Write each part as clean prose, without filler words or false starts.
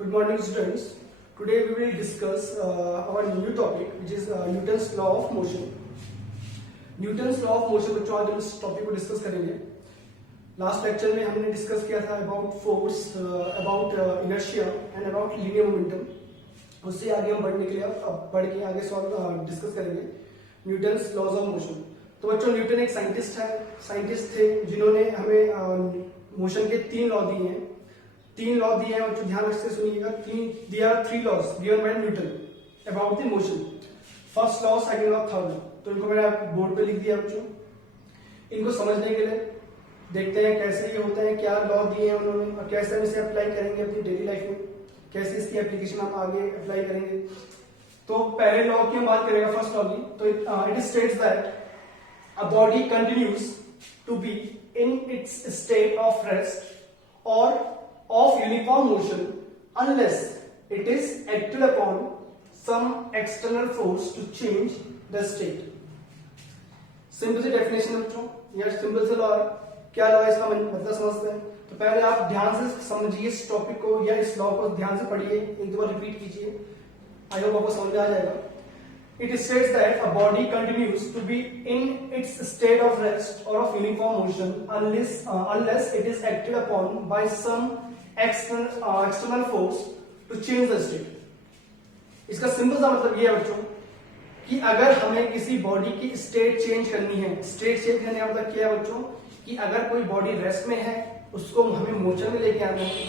Good morning, students. Today we will discuss our new topic, which is Newton's law of motion. Newton's law of motion बच्चों आज हम इस topic को discuss करेंगे. Last lecture में हमने डिस्कस किया था about force, about inertia and about linear momentum. उससे आगे हम बढ़ने के लिए अब बढ़ के आगे डिस्कस करेंगे न्यूटन्स लॉज ऑफ मोशन. तो बच्चों न्यूटन एक साइंटिस्ट थे जिन्होंने हमें मोशन के तीन लॉ दिए हैं. तीन लॉ दिए हैं बच्चों, ध्यान से सुनिएगा. Three laws given by Newton about the motion. First law, second law, third law. तो इनको मैंने बोर्ड पे लिख दिया बच्चों. इनको समझने के लिए देखते हैं कैसे ये होते हैं, क्या लॉ दिए हैं उन्होंने और कैसे हम इसे अप्लाई करेंगे अपनी डेली लाइफ में, कैसे इसकी एप्लीकेशन हम आगे अप्लाई करेंगे. तो पहले लॉ की हम बात करेंगे, फर्स्ट लॉ की. तो it states that a body continues to be in its state of rest or of uniform motion unless it is acted upon some external force to change the state. Simple सी definition है बच्चों, यह simple सा law है. क्या law है इसका मतलब समझते हैं. तो पहले आप ध्यान से समझिए इस टॉपिक को या इस लॉ को ध्यान से पढ़िए, एक दो बार रिपीट कीजिए. आई होप आपको समझ में आ जाएगा. It states that a body continues to be in its state of rest or of uniform motion unless it is acted upon by some external force to change the state. इसका simple सा मतलब ये है बच्चों कि अगर हमें किसी बॉडी की स्टेट चेंज करनी है, स्टेट चेंज करने का मतलब क्या है बच्चों कि अगर कोई बॉडी रेस्ट में है उसको हमें मोशन में लेके आना है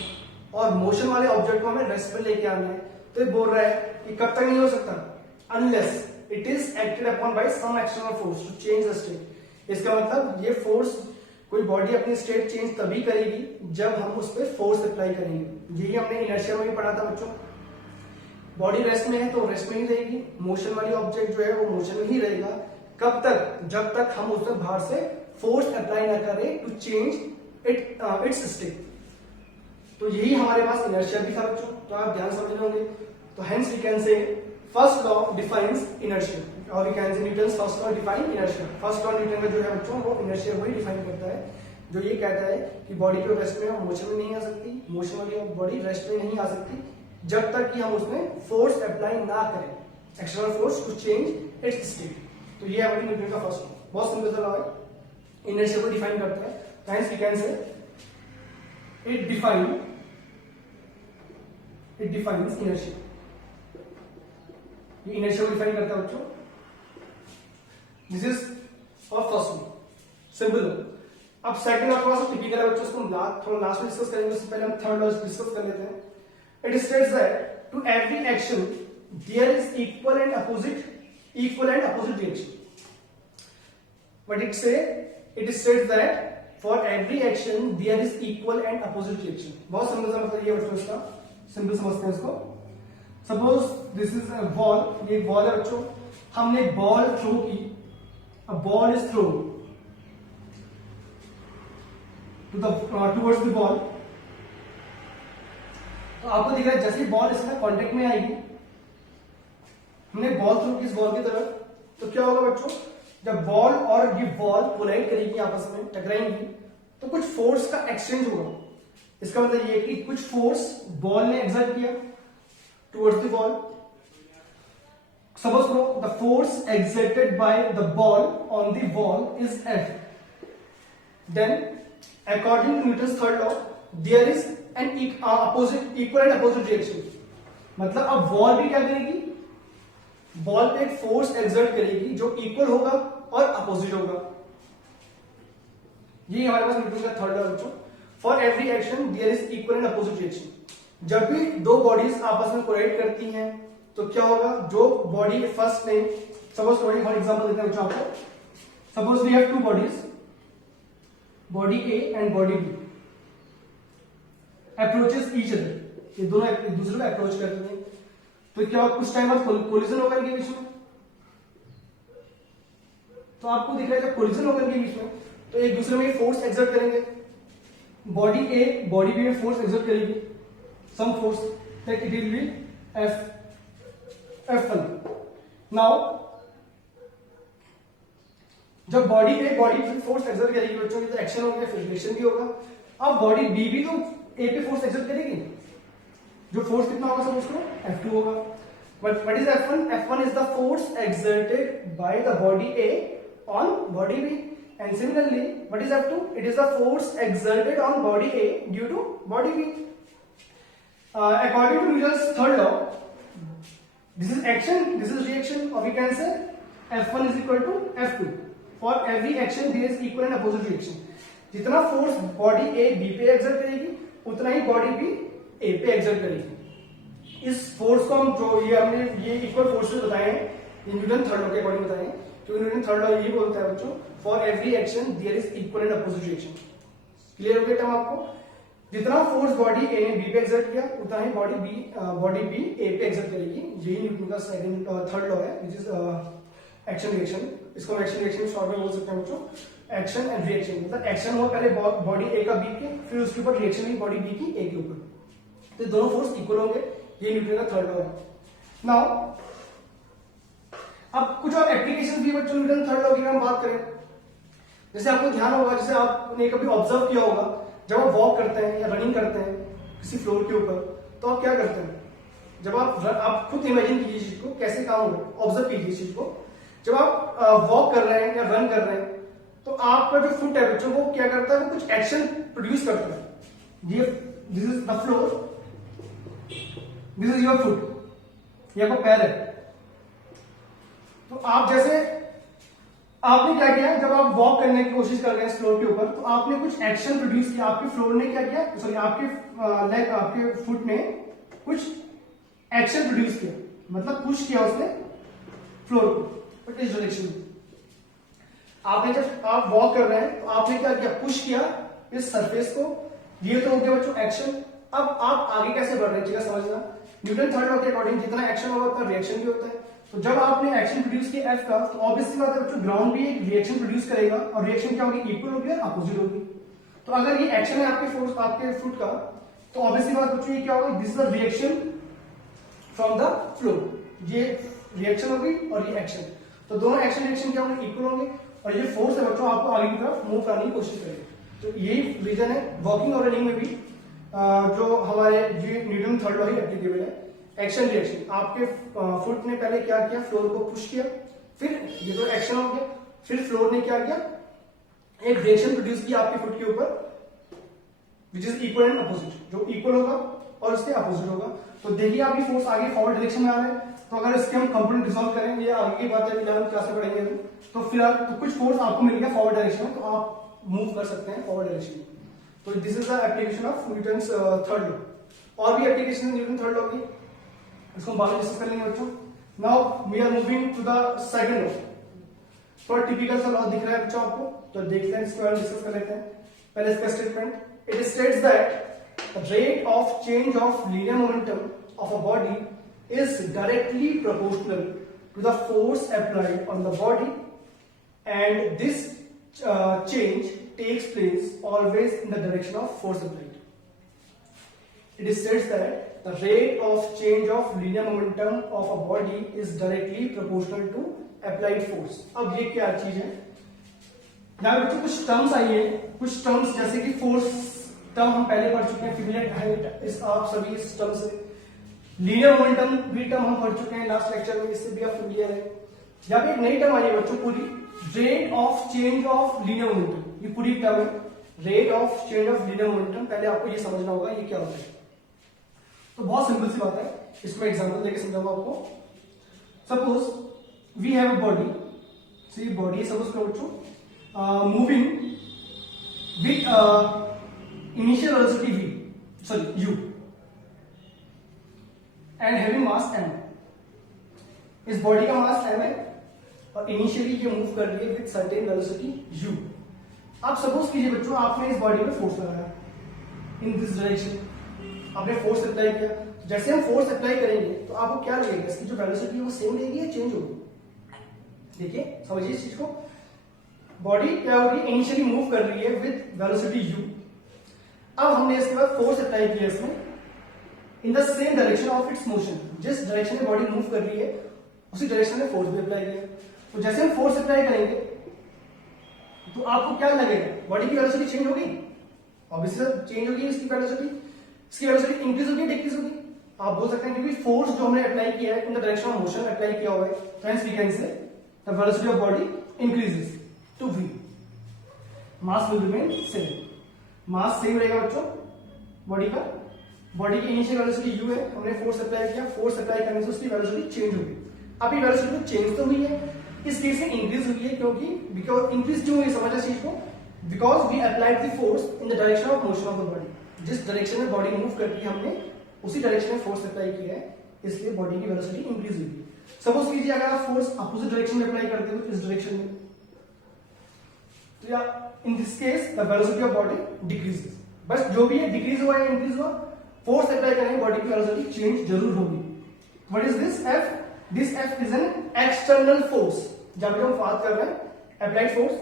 और मोशन वाले ऑब्जेक्ट को हमें रेस्ट में लेके आना है. तो ये बोल रहा है कि कब तक नहीं हो सकता, unless it is acted upon by some external force to change the state. इसका मतलब ये फोर्स, कोई बॉडी अपनी स्टेट चेंज तभी करेगी जब हम उस पर फोर्स अप्लाई करेंगे. यही हमने इनर्शिया में भी पढ़ा था बच्चों. बॉडी रेस्ट में है तो रेस्ट में ही रहेगी, मोशन वाली ऑब्जेक्ट जो है वो मोशन में ही रहेगा. कब तक, जब तक हम उसमें बाहर से फोर्स अप्लाई ना करें टू चेंज इट्स स्टेट. तो यही हमारे पास इनर्शिया भी था बच्चों. तो आप ध्यान समझ रहे होंगे. तो hence we can say first law defines inertia और we can say Newton's first law define inertia. First law Newton का जो है बच्चों वो इनर्शिया को ही डिफाइन करता है, जो ये कहता है कि बॉडी को रेस्ट में और मोशन में नहीं आ सकती, मोशन वाली बॉडी रेस्ट में नहीं आ सकती जब तक कि हम उसमें फोर्स अप्लाई ना करें, external force to change its state. तो ये हमारी न्यूटन का फर्स्ट लॉ, बहुत सिंपल सा लॉ है, इनर्शिया को डिफाइन करता है. Hence we can say it defines inertia. ये इनर्शिया को डिफाइन करता है बच्चों. This is for first law, simple. अब सेकंड लॉ थोड़ा सा टिपिकल है बच्चों, उसको थोड़ा लास्ट में डिस्कस करेंगे. उससे पहले हम थर्ड लॉ डिस्कस कर लेते हैं. It states that to every action there is equal and opposite reaction. But it states that for every action there is equal and opposite reaction. बहुत सिंपल सा मतलब ये बच्चों, इसका सिंपल समझते हैं इसको. Suppose this is a ball, ये बॉल है बच्चों. हमने बॉल थ्रो की, a ball is throw towards the ball. तो आपको दिख रहा है जैसे बॉल इसमें कांटेक्ट में आएगी, हमने बॉल थ्रो की इस बॉल की तरफ, तो क्या होगा बच्चों, जब बॉल और ये बॉल कोलाइड करेगी, आपस में टकराएंगी, तो कुछ फोर्स का एक्सचेंज होगा. इसका मतलब ये कि कुछ फोर्स बॉल ने एक्सर्ट किया towards the ball. Suppose the force exerted by the ball on the ball is F. Then, according to Newton's third law, there is an equal and opposite reaction. मतलब अब ball भी क्या करेगी, ball पे एक force exert करेगी जो equal होगा और अपोजिट होगा. ये हमारे पास न्यूटन का थर्ड लॉ बच्चों. For every action there is equal and opposite reaction. जब भी दो बॉडीज आपस में कोलाइड करती हैं तो क्या होगा, जो बॉडी फर्स्ट में, सपोज बॉडी फॉर एग्जांपल देते हैं बच्चों आपको. Suppose we have two bodies, body A and body B approaches each other. ये दोनों एक दूसरे को अप्रोच करते हैं. तो क्या कुछ टाइम बाद कोलिजन होगा इनके बीच में. तो आपको दिख रहा है जब कोलिजन होगा इनके बीच में तो एक दूसरे में फोर्स एक्सर्ट करेंगे. बॉडी ए बॉडी बी में फोर्स एक्सर्ट करेगी, some force that it will be F1. Now जब बॉडी पे फोर्स एक्सर्ट करेगी बच्चों की तो एक्शन हो गया, फिर रिएक्शन भी होगा. अब बॉडी बी भी तो ए पे फोर्स एक्सर्ट करेगी, जो फोर्स कितना होगा सपोज करो F2 होगा। But what is F1? F1 is the force exerted by the body A on body B, and similarly what is F2? It is the force exerted on body A due to body B. According to Newton's third law, this is action, this is reaction, or we can say F1 is equal to F2. For every action there is equal and opposite reaction. जितना force body A B पे exert करेगी उतना ही body B A पे exert करेगी। इस force को हम जो ये हमने ये इक्वल फोर्सेस बताए हैं, ये न्यूटन थर्ड लॉ के अकॉर्डिंग बताए हैं, क्योंकि न्यूटन थर्ड लॉ ये बोलता है बच्चों for every action there is equal and opposite reaction. Clear हो गया टर्म आपको? जितना फोर्स बॉडी ए ने बी पे एक्सर्ट किया उतना ही बॉडी बी ए पे एक्सर्ट करेगी। यही न्यूटन का सेकंड थर्ड लॉ है विच इज एक्शन रिएक्शन। इसको एक्शन रिएक्शन शॉर्ट में बोल सकते हैं बच्चों, एक्शन एंड रिएक्शन। मतलब एक्शन हुआ पहले बॉडी ए का बी के, फिर उसके ऊपर रिएक्शन हुई बॉडी बी की ए के ऊपर, तो दोनों फोर्स इक्वल होंगे। ये न्यूटन का थर्ड लॉ है। नाउ अब कुछ और एप्लीकेशन भी बच्चों न्यूटन थर्ड लॉ की हम बात करें, जैसे आपको ध्यान होगा, जैसे आपने कभी ऑब्जर्व किया होगा, जब आप वॉक करते हैं या रनिंग करते हैं किसी फ्लोर के ऊपर, तो आप क्या करते हैं? जब आप खुद इमेजिन कीजिए चीज को कैसे काम होगा, ऑब्जर्व कीजिए चीज को। जब आप वॉक कर रहे हैं या रन कर रहे हैं तो आपका जो फुट है बच्चों वो क्या करता है, वो कुछ एक्शन प्रोड्यूस करता है। ये this is the floor, this is your foot, ये आपका पैर है। तो आप जैसे आपने क्या किया, जब आप वॉक करने की कोशिश कर रहे हैं फ्लोर के ऊपर, तो आपने कुछ एक्शन प्रोड्यूस किया। आपके फ्लोर ने क्या किया, सॉरी आपके लेग आपके फुट ने कुछ एक्शन प्रोड्यूस किया, मतलब पुश किया उसने फ्लोर को, बट इस डायरेक्शन में। आपने जब आप वॉक कर रहे हैं तो आपने क्या किया, पुश किया इस सरफेस को, ये तो हो गया बच्चों एक्शन। अब आप आगे कैसे बढ़ रहे हैं समझना। न्यूटन थर्ड लॉ के अकॉर्डिंग जितना एक्शन होगा उतना रिएक्शन भी होता है। तो जब आपने एक्शन प्रोड्यूस किया एफ का, तो ऑब्वियसली बात है बच्चों ग्राउंड भी एक रिएक्शन प्रोड्यूस करेगा, और रिएक्शन क्या होगी, इक्वल होगी और अपोजिट होगी। तो अगर ये एक्शन है आपके फोर्स आपके फुट का, तो ऑब्वियसली बात बच्चों ये क्या होगा, this is the reaction from the flow. ये रिएक्शन होगी और ये एक्शन, तो दोनों एक्शन रिएक्शन क्या होंगे, इक्वल होंगे, और ये फोर्स है बच्चों आपको आगे की तरफ मूव करने की कोशिश करेगी। तो यही रीजन है वॉकिंग और रनिंग में भी जो हमारे न्यूटन थर्ड लॉ ही एप्लीकेबल है। एक्शन रिएक्शन, आपके फुट ने पहले क्या किया, फ्लोर को पुश किया, फिर ये तो एक्शन हो गया, फिर फ्लोर ने क्या किया, एक रिएक्शन प्रोड्यूस किया आपके फुट के ऊपर which is equal and opposite, जो इक्वल होगा और उसके अपोजिट होगा। तो देखिए आप ये फोर्स आगे फॉरवर्ड डायरेक्शन में आ रहे हैं, तो अगर इसके हम कंपोनेंट रिजॉल्व करें, ये आगे की बात है 11th क्लास में पढ़ेंगे, तो फिलहाल तो कुछ फोर्स आपको मिल गया फॉरवर्ड डायरेक्शन में, तो आप मूव कर सकते हैं फॉरवर्ड डायरेक्शन में। तो this is the application of Newton's third law. और भी एप्लीकेशन है न्यूटन थर्ड लॉ की, इसको बाद में डिस्कस कर लेंगे बच्चों। Now we are moving to the second law. थोड़ा टिपिकल सा लॉ दिख रहा है बच्चों आपको, तो देखते हैं इसको डिस्कस कर लेते हैं। पहले इसका statement, it states that rate of change of linear momentum of a body is directly proportional to the force applied on the body, and this change takes place always in the direction of force applied. It states that the rate of change of linear momentum of a body is directly proportional to applied force. अब ये क्या चीज है, यहाँ बच्चों कुछ terms आई है, कुछ टर्म्स जैसे कि फोर्स टर्म हम पहले पढ़ चुके हैं, फिबुलेट हाइट, इस आप सभी इस टर्म से, लीनियर मोमेंटम भी टर्म हम पढ़ चुके हैं लास्ट लेक्चर में, इससे भी आप फेमिलियर है। यहाँ पे एक नई टर्म आई है बच्चों पूरी, rate of change of linear momentum, ये पूरी टर्म है, rate of change of linear momentum. पहले आपको ये समझना होगा ये क्या होता है। तो बहुत सिंपल सी बात है, इसको एग्जाम्पल देके समझाऊंगा आपको। Suppose we have a body, C body suppose करो बच्चों moving with initial velocity u and having mass m। इस बॉडी का मास m है और इनिशियली ये मूव कर रही है विद सर्टेन वेलोसिटी u। आप सपोज कीजिए बच्चों आपने इस बॉडी पे फोर्स लगाया इन दिस डायरेक्शन, आपने फोर्स अप्लाई किया, जैसे हम फोर्स अप्लाई करेंगे तो आपको क्या लगेगा, इसकी जो वेलोसिटी है वो सेम रहेगी या चेंज होगी। देखिए समझिए इस चीज को, बॉडी क्या होगी, इनिशियली मूव कर रही है विद वेलोसिटी u। अब हमने इसके बाद फोर्स अप्लाई किया इसमें in the same direction of its motion, जिस डायरेक्शन में बॉडी मूव कर रही है उसी डायरेक्शन में फोर्स भी अप्लाई किया। तो जैसे हम फोर्स अप्लाई करेंगे तो आपको क्या लगेगा, बॉडी की वेलोसिटी चेंज होगी, ऑब्वियसली चेंज होगी, इसकी वेलोसिटी इंक्रीज होगी डिक्रीज होगी, आप बोल सकते हैं क्योंकि फोर्स जो हमने अप्लाई किया है in the direction of motion apply किया हुआ है, friends we can say the velocity of body increases to v, mass will remain same, mass same रहेगा बच्चों बॉडी का, बॉडी की इनिशियल वेलोसिटी u है, हमने फोर्स अप्लाई किया, फोर्स अप्लाई करने से उसकी वेलोसिटी चेंज होगी। अब ये वेलोसिटी तो चेंज तो हुई है, इस केस में इंक्रीज हुई है, क्योंकि बिकॉज इंक्रीज क्यों हुई समझना चीज को, because we applied the force in the direction of motion of the body, जिस डायरेक्शन में बॉडी मूव करती है हमने उसी डायरेक्शन में फोर्स अप्लाई किया है, इसलिए बॉडी की वेलोसिटी इंक्रीज हुई है। सपोज कीजिए अगर आप फोर्स अपोजिट डायरेक्शन में अप्लाई करते हो इस डायरेक्शन में, तो या in this case the velocity of body decreases, बस जो भी है डिक्रीज हुआ या इंक्रीज हुआ, फोर्स अप्लाई करेंगे बॉडी की वेलोसिटी चेंज जरूर होगी। What is this F? This F is an external force, जब हम बात कर रहे हैं अप्लाइड फोर्स,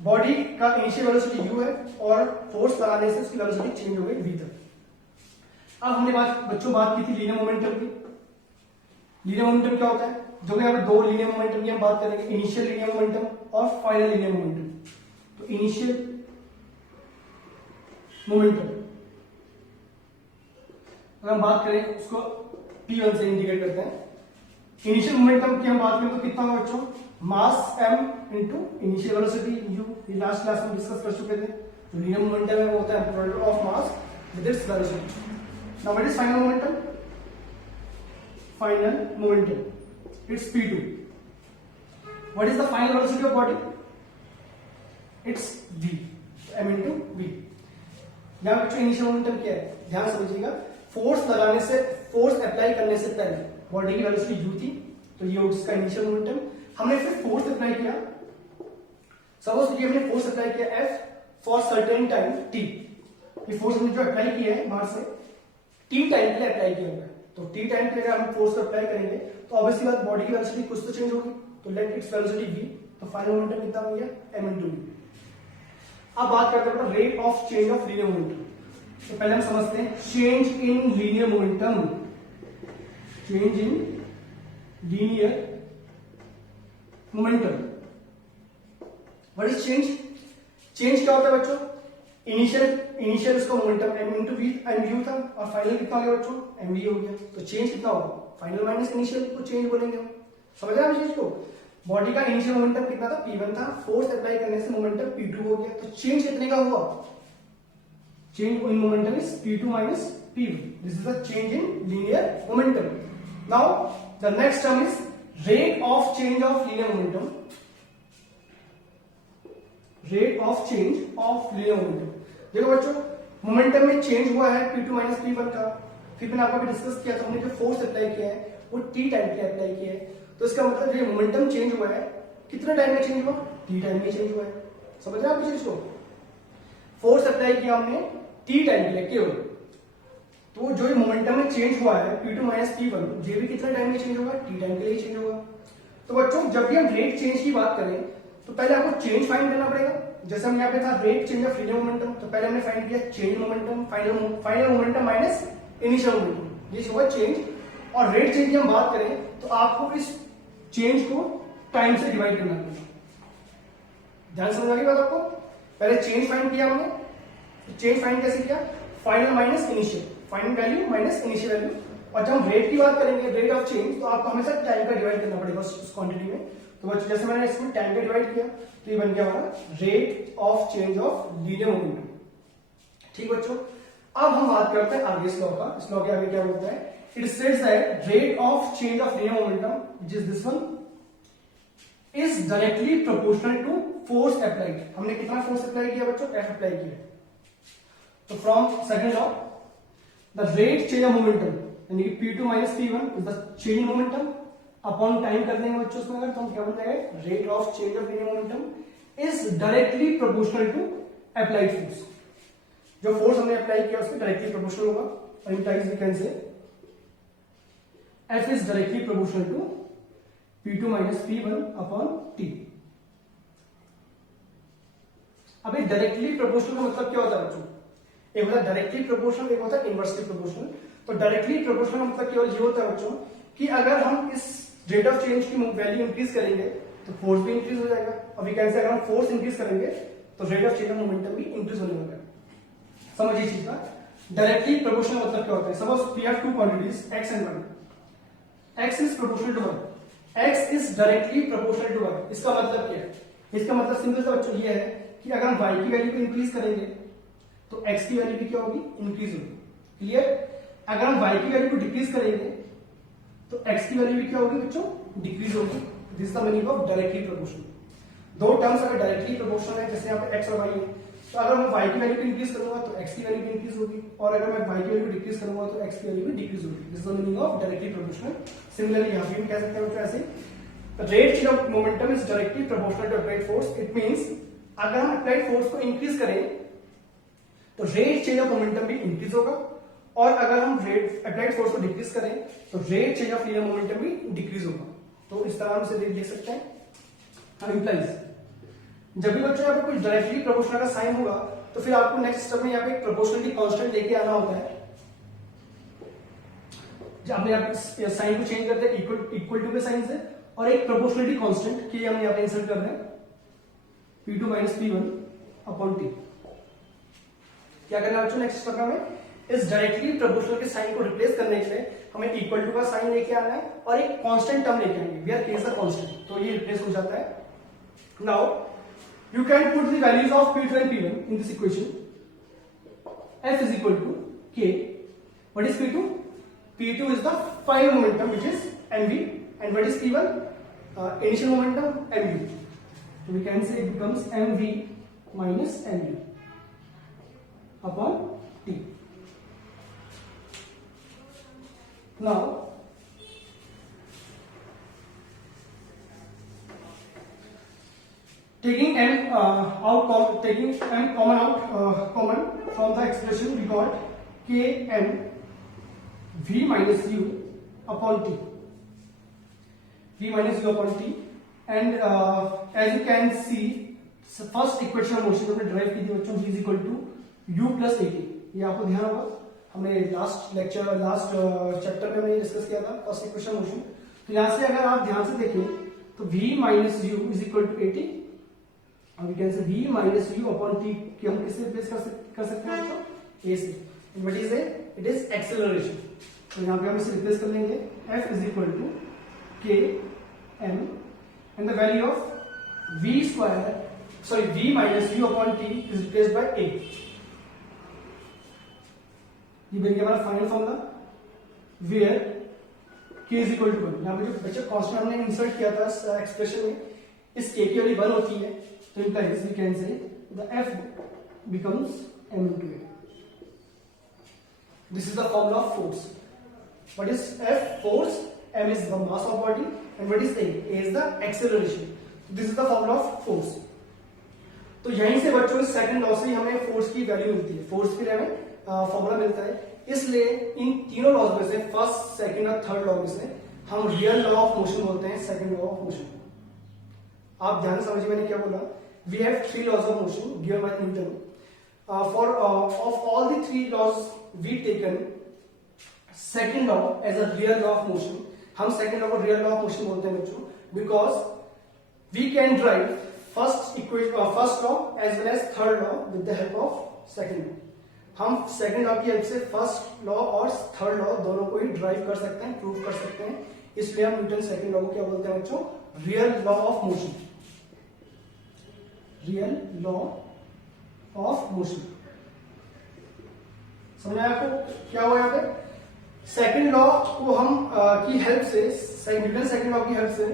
बॉडी का इनिशियल वेलोसिटी u है और फोर्स लगाने से उसकी वेलोसिटी चेंज हो गई v तक। अब हमने बच्चों बात की थी लीनियर मोमेंटम की। लीनियर मोमेंटम क्या होता है? जो कि यहाँ पे दो लीनियर मोमेंटम की हम बात करेंगे, इनिशियल लीनियर मोमेंटम और फाइनल लीनियर मोमेंटम। तो इनिशियल मोमेंटम अगर हम बात करें उसको P1 से इंडिकेट करते हैं। इनिशियल मोमेंटम की हम बात करें तो कितना होगा बच्चों? मास m into initial velocity u, ये लास्ट क्लास में डिस्कस कर चुके थे। तो लीनियर मोमेंटम है वो होता है product of mass with its velocity. Now what is final momentum? Final momentum it's P2। What is the final velocity of body? It's v, m into v। यहाँ बच्चों इनिशियल मोमेंटम क्या है ध्यान समझिएगा, फोर्स लगाने से, फोर्स अप्लाई करने से पहले बॉडी की वेलोसिटी u थी, तो ये उसका इनिशियल मोमेंटम। हमने फिर फोर्स अप्लाई किया, सपोज हमने फोर्स अप्लाई किया F for certain time t, ये फोर्स हमने जो अप्लाई किया है बाहर से t टाइम के लिए अप्लाई किया हुआ है, तो t टाइम के लिए अगर हम फोर्स को अप्लाई करेंगे तो ऑब्वियसली बात बॉडी की वेलोसिटी कुछ तो चेंज होगी, तो लेट इट्स वेलोसिटी v, तो फाइनल मोमेंटम कितना हो गया? m into v। अब बात करते हैं rate of change of linear momentum. तो पहले हम समझते हैं change in linear momentum. Change in linear momentum, what is change? Change क्या होता है बच्चों? इनिशियल इसका momentum m into v and u था, और फाइनल कितना हो गया बच्चों? mv हो गया। तो चेंज कितना होगा? फाइनल माइनस इनिशियल को चेंज बोलेंगे हम, समझ रहे हैं आप चीज को? बॉडी का इनिशियल मोमेंटम कितना था? p1 था, फोर्स अप्लाई करने से मोमेंटम p2 हो गया, तो चेंज कितने का हुआ? Change in momentum is p2 minus p1। This is the change in linear momentum. Now the next term is rate of change of linear momentum। rate of change of linear momentum, देखो बच्चों momentum में change हुआ है p2 minus p1 का, फिर मैंने आपको भी डिस्कस किया था, हमने जो फोर्स अप्लाई किया है वो t टाइम के अप्लाई किया है, तो इसका मतलब ये मोमेंटम चेंज हुआ है कितने टाइम में चेंज हुआ? t टाइम में चेंज हुआ है, समझ रहे हैं आप इसको? फोर्स अप्लाई किया हमने t टाइम के लिए केवल, तो जो मोमेंटम में चेंज हुआ है p2 minus p1, ये भी कितने टाइम में चेंज होगा? t टाइम के लिए चेंज होगा। तो बच्चों जब भी हम रेट चेंज की बात करें तो पहले आपको चेंज फाइंड करना पड़ेगा। जैसे हम यहाँ पे था rate change of linear momentum, तो पहले हमने फाइंड किया change momentum, final momentum minus initial momentum, ये हुआ चेंज। और रेट चेंज की हम बात करें तो आपको इस चेंज को टाइम से डिवाइड करना पड़ेगा। ध्यान समझ आ गई बात आपको? पहले चेंज फाइंड किया हमने, चेंज फाइंड कैसे किया? Final minus initial, final value minus initial value. और जब हम रेट की बात करेंगे, रेट ऑफ चेंज, तो आपको हमेशा टाइम का डिवाइड करना पड़ेगा उस क्वांटिटी में। तो बच्चों जैसे मैंने इसमें टाइम का डिवाइड किया तो ये बन गया हमारा rate of change of linear momentum. ठीक बच्चों, अब हम बात करते हैं आगे इस लॉ का। इस लॉ के आगे क्या बोलता है? It says that rate of change of linear momentum which is this one is directly proportional to force applied. हमने कितना फोर्स अप्लाई किया बच्चों? F अप्लाई किया। तो from second law the rate change of momentum यानी कि p2 minus p1 is the change momentum upon time कर देंगे बच्चों उसमें, अगर तो हम क्या बोल जाएगा? Rate of change of linear momentum is directly proportional to applied force. जो फोर्स हमने अप्लाई किया उसमें डायरेक्टली प्रोपोर्शनल होगा, और in terms we can say F is directly proportional to p2 minus p1 upon t। अब ये directly proportional का मतलब क्या होता है बच्चों? एक होता है डायरेक्टली प्रोपोर्शनल, एक होता है इनवर्सली प्रोपोर्शनल। तो डायरेक्टली प्रोपोर्शनल का मतलब केवल ये होता है बच्चों कि अगर हम इस रेट ऑफ चेंज की वैल्यू इंक्रीज करेंगे तो फोर्स भी इंक्रीज हो जाएगा, और वी कैन से अगर हम फोर्स इंक्रीज करेंगे तो rate of change of momentum भी इंक्रीज होने लगेगा। समझिए चीज का। डायरेक्टली प्रोपोर्शनल मतलब क्या होता है? Suppose we have two quantities x and y, x is proportional to y, x is directly proportional to y। इसका मतलब क्या है? इसका मतलब सिंपल सा बच्चों ये है कि अगर हम y की वैल्यू को इंक्रीज करेंगे तो x की वैल्यू भी क्या होगी? इंक्रीज होगी। क्लियर? अगर हम y की वैल्यू को डिक्रीज करेंगे तो x की वैल्यू भी क्या होगी बच्चों? डिक्रीज होगी। This is the meaning of directly proportional. दो टर्म्स अगर डायरेक्टली प्रोपोर्शनल है, जैसे यहाँ पे x और y है, तो अगर मैं y की वैल्यू को इंक्रीज करूंगा तो x की वैल्यू भी इंक्रीज होगी, और अगर मैं y की वैल्यू को डिक्रीज करूंगा तो x की वैल्यू भी डिक्रीज होगी। This is the meaning of directly proportional. Similarly यहाँ पे हम कह सकते हैं ऐसे, rate change of momentum is directly proportional to applied force. It means अगर हम applied force को इंक्रीज करें तो rate change of momentum भी इंक्रीज होगा, और अगर हम applied force को डिक्रीज करें तो rate change of linear momentum भी डिक्रीज होगा। तो इस तरह हम इसे लिख सकते हैं। Implies जब भी बच्चों यहाँ पे कुछ डायरेक्टली प्रोपोर्शनल का साइन होगा तो फिर आपको नेक्स्ट स्टेप में यहाँ पे एक प्रोपोर्शनलिटी कांस्टेंट लेके आना होता है। जब हम यहाँ पे साइन को चेंज करते हैं इक्वल टू के साइन से, और एक प्रोपोर्शनलिटी कांस्टेंट के हम यहाँ पे इंसर्ट कर रहे हैं P2 minus P1 upon T। क्या करना है बच्चों नेक्स्ट स्टेप में? इस डायरेक्टली प्रोपोर्शनल के साइन को रिप्लेस करने के लिए हमें इक्वल टू का साइन लेके आना है और एक कांस्टेंट टर्म लेके आएंगे। We are case the constant, तो ये रिप्लेस हो जाता है। Now you can put the values of P2 and P1 in this equation. F is equal to K. What is P2? P2 is the final momentum, which is mv, and what is P1? Initial momentum, mv. So we can say it becomes mv minus mv upon T. Now taking m common from the expression, we got km v minus u upon t, v minus u upon t, and as you can see first equation of motion हमने derive की थी बच्चों, v is equal to u plus at। ये आपको ध्यान होगा, हमने last chapter में हमने डिस्कस किया था फर्स्ट इक्वेशन मोशन। तो यहां से अगर आप ध्यान से देखें तो v minus u is equal to at, we can say v minus u upon t कि हम किससे रिप्लेस कर सकते हैं तो a से। What is it is acceleration. तो यहाँ पे हम इसे रिप्लेस कर लेंगे f is equal to k m and the value of v minus u upon t is replaced by a। ये बन गया हमारा final formula where k is equal to 1। यहाँ पे जो बच्चा कांस्टेंट हमने इंसर्ट किया था इस एक्सप्रेशन में, इस k की वैल्यू 1 होती है, तो implies we can say the F becomes m into a. This is the formula of force. What is F? Force. M is the mass of body, and what is A? A is the acceleration. This is the formula of force. तो यहीं से बच्चों इस second law से हमें force की value मिलती है, फोर्स के लिए हमें फॉर्मूला मिलता है। इसलिए इन तीनों लॉज में से फर्स्ट, सेकंड और थर्ड लॉ में से हम रियल लॉ ऑफ मोशन बोलते हैं सेकंड लॉ ऑफ मोशन। आप ध्यान समझिए मैंने क्या बोला। We have 3 laws of motion given by Newton. Of all the 3 laws we taken second law as a real law of motion. हम second law को real law of motion बोलते हैं बच्चों, because we can derive first law as well as third law with the help of second law. हम second law की help से first law और third law दोनों को ही derive कर सकते हैं, prove कर सकते हैं। इसलिए हम न्यूटन second law को क्या बोलते हैं बच्चों? Real law of motion. Real law of motion. समझ आया आपको क्या हुआ यहाँ पे? सेकंड लॉ को हम की हेल्प से, न्यूटन सेकंड लॉ की हेल्प से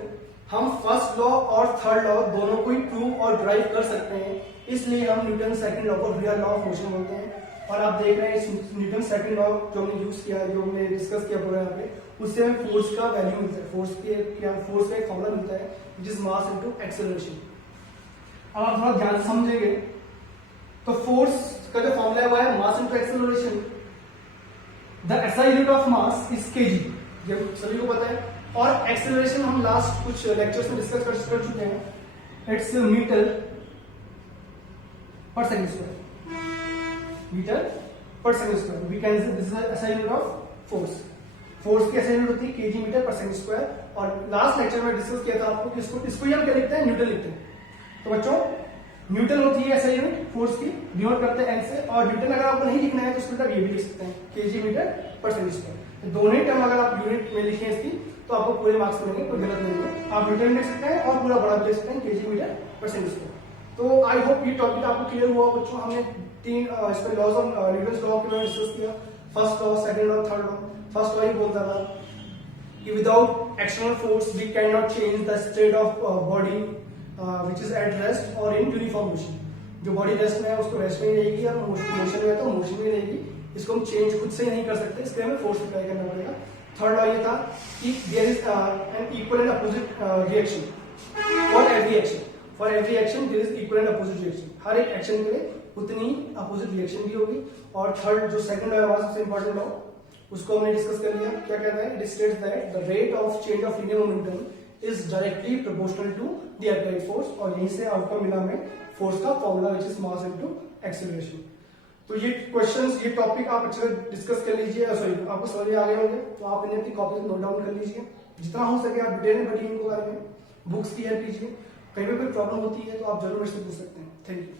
हम फर्स्ट लॉ और थर्ड लॉ दोनों को ही प्रूव और ड्राइव कर सकते हैं। इसलिए हम न्यूटन सेकंड लॉ को रियल लॉ ऑफ मोशन बोलते हैं। और आप देख रहे हैं इस न्यूटन सेकंड लॉ जो हमने यूज किया, जो हमने डिस्कस किया पूरा यहाँ पे, उससे हमें फोर्स का वैल्यू मिलता है, फोर्स का एक फॉर्मूला मिलता है विच इज मास इनटू एक्सेलरेशन। अब आप थोड़ा ध्यान से समझेंगे तो फोर्स का जो फॉर्मूला है वो है mass into acceleration. The SI unit of mass is kg, ये सभी को पता है। और एक्सेलरेशन हम लास्ट कुछ लेक्चर्स में डिस्कस कर चुके हैं, it's metre per second square, metre per second square. We can say this is SI unit of force. Force की SI यूनिट होती है kg metre per second square. और लास्ट लेक्चर में डिस्कस किया था आपको कि इसको ही हम क्या लिखते हैं? न्यूटन लिखते हैं। तो बच्चों न्यूटन होती है ऐसा यूनिट फोर्स की, डिनोट करते हैं एन से, और न्यूटन अगर आपको नहीं लिखना है तो उसको ये भी लिख सकते हैं KG metre per second square. दोनों ही टर्म अगर आप यूनिट में लिखें इसकी तो आपको पूरे मार्क्स मिलेंगे, कोई गलत नहीं है। आप न्यूटन लिख सकते हैं और पूरा बड़ा भी लिख सकते हैं KG metre per second square. तो आई होप ये टॉपिक आपको क्लियर हुआ बच्चों। हमने तीन इस पर लॉज ऑफ न्यूटन्स लॉ के बारे में डिस्कस किया, first law, second law, third law. First law ये बोलता था कि without external force we can not change the state of body which is at rest और इन यूनिफॉर्म मोशन। जो बॉडी रेस्ट में है उसको रेस्ट में ही रहेगी और मोशन में है तो मोशन में रहेगी। इसको हम चेंज खुद से नहीं कर सकते, इसके हमें फोर्स अप्लाई करना पड़ेगा। थर्ड लॉ ये था कि there is an equal and opposite reaction for every action. For every action there is equal and opposite reaction. हर एक एक्शन के लिए उतनी अपोजिट रिएक्शन भी होगी। और थर्ड जो सेकंड लॉ है हमारा सबसे इंपॉर्टेंट लॉ, उसको हमने डिस्कस कर लिया। क्या कहता है? It states that the rate of change of linear momentum is directly proportional to the applied force. और यहीं से आउटकम मिला हमें फोर्स का formula which is mass into acceleration. तो ये क्वेश्चंस, ये टॉपिक आप अच्छे से डिस्कस कर लीजिए। सॉरी, आपको समझ में आ गए होंगे तो आप इन्हें अपनी कॉपी में नोट डाउन कर लीजिए। जितना हो सके आप डिटेल में पढ़िए इनको बारे में, बुक्स की हेल्प लीजिए। कहीं पे कोई प्रॉब्लम होती है तो आप जरूर मुझसे पूछ सकते हैं। Thank you.